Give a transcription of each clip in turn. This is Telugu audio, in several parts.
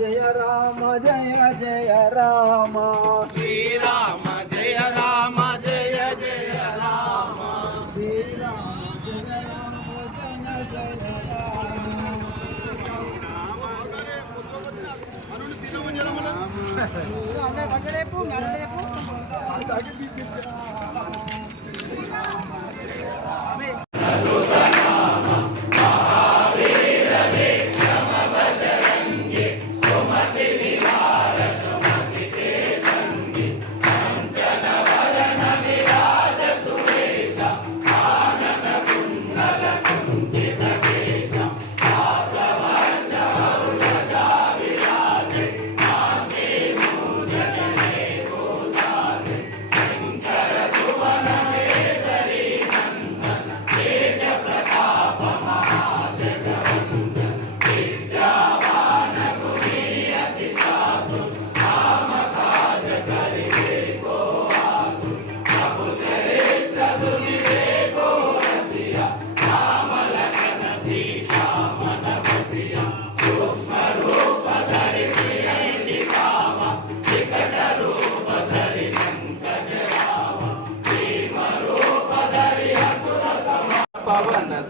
శ్రీరామ జయ రామ జయ జయ రామ శ్రీరామ జయ రామ జయ జయ రామ పవన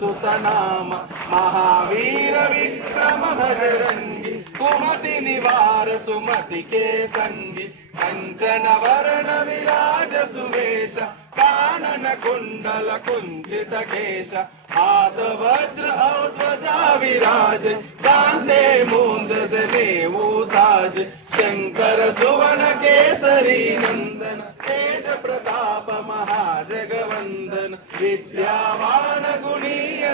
सुतनामा महावीर विक्रम भजरंगी, कुमति निवार सुमति के संगी कंचन वरण विराज सुवेश कानन कुंडल कुंचित केश, हाथ वज्र ध्वजा विराज कांदे मुंज से देवो साज, शंकर सुवन केसरी नंदन, तेज प्रताप महाजगवंदन, विद्यावान गुणी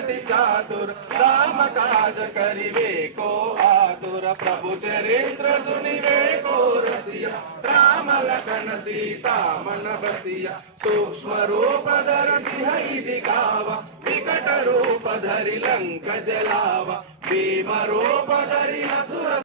गुणीयति चातुर राम काज करिवे को आतुर प्रभु चरित्र सुनिवे को रसिया राम लखन सीता मन बसिया सूक्ष्म रूप धर सिंह दिखावा विकट रूप धरि लंक जलावा भीम रूप धरि असुर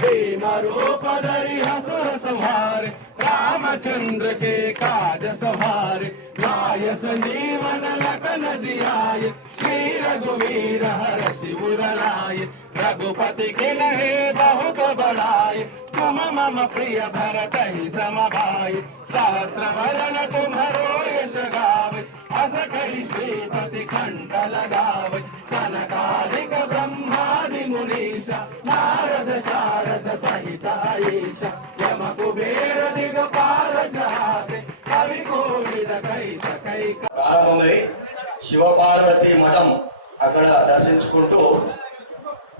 भीम रूप संहार, रामचंद्र के काज सवार। लाय संजीवन लखन जियाय श्री रघुवीर हर शिवर लाय रघुपति के लहे बहुत बड़ाई तुम मम प्रिय भरत ही समभाई सहस्र वरण तुम्हारो यश गावे अस कही श्रीपति कंठ लगावे। వేర దిగ కవి కోవిద కైస కైక. ప్రారంభమై శివపార్వతి మఠం అక్కడ దర్శించుకుంటూ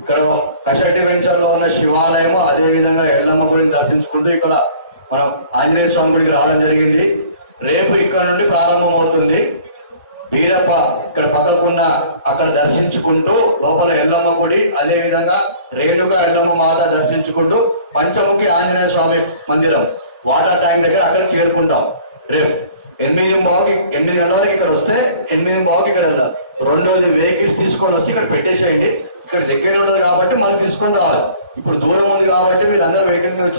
ఇక్కడ కషటి వెంచర్లో ఉన్న శివాలయం అదేవిధంగా ఎల్లమ్మ గుడిని దర్శించుకుంటూ ఇక్కడ మనం ఆంజనేయ స్వామి గుడికి రావడం జరిగింది. రేపు ఇక్కడ నుండి ప్రారంభం అవుతుంది వీరప్ప ఇక్కడ పక్కకున్న అక్కడ దర్శించుకుంటూ లోపల ఎల్లమ్మ గుడి అదే విధంగా రేణుక ఎల్లమ్మ మాత దర్శించుకుంటూ పంచముఖి ఆంజనేయ స్వామి మందిరం వాటర్ ట్యాంక్ దగ్గర అక్కడ చేరుకుంటాం. రేపు ఎనిమిది బావుకి ఎనిమిది గంటల వరకు ఇక్కడ వస్తే ఎనిమిది బావుకి ఇక్కడ వెళ్దాం రెండోది వెహికల్స్ తీసుకొని వస్తే ఇక్కడ పెట్టేసేయండి. ఇక్కడ దగ్గర ఉండదు కాబట్టి మళ్ళీ తీసుకొని రావాలి. ఇప్పుడు దూరం ఉంది కాబట్టి వీళ్ళందరూ వెహికల్ వచ్చి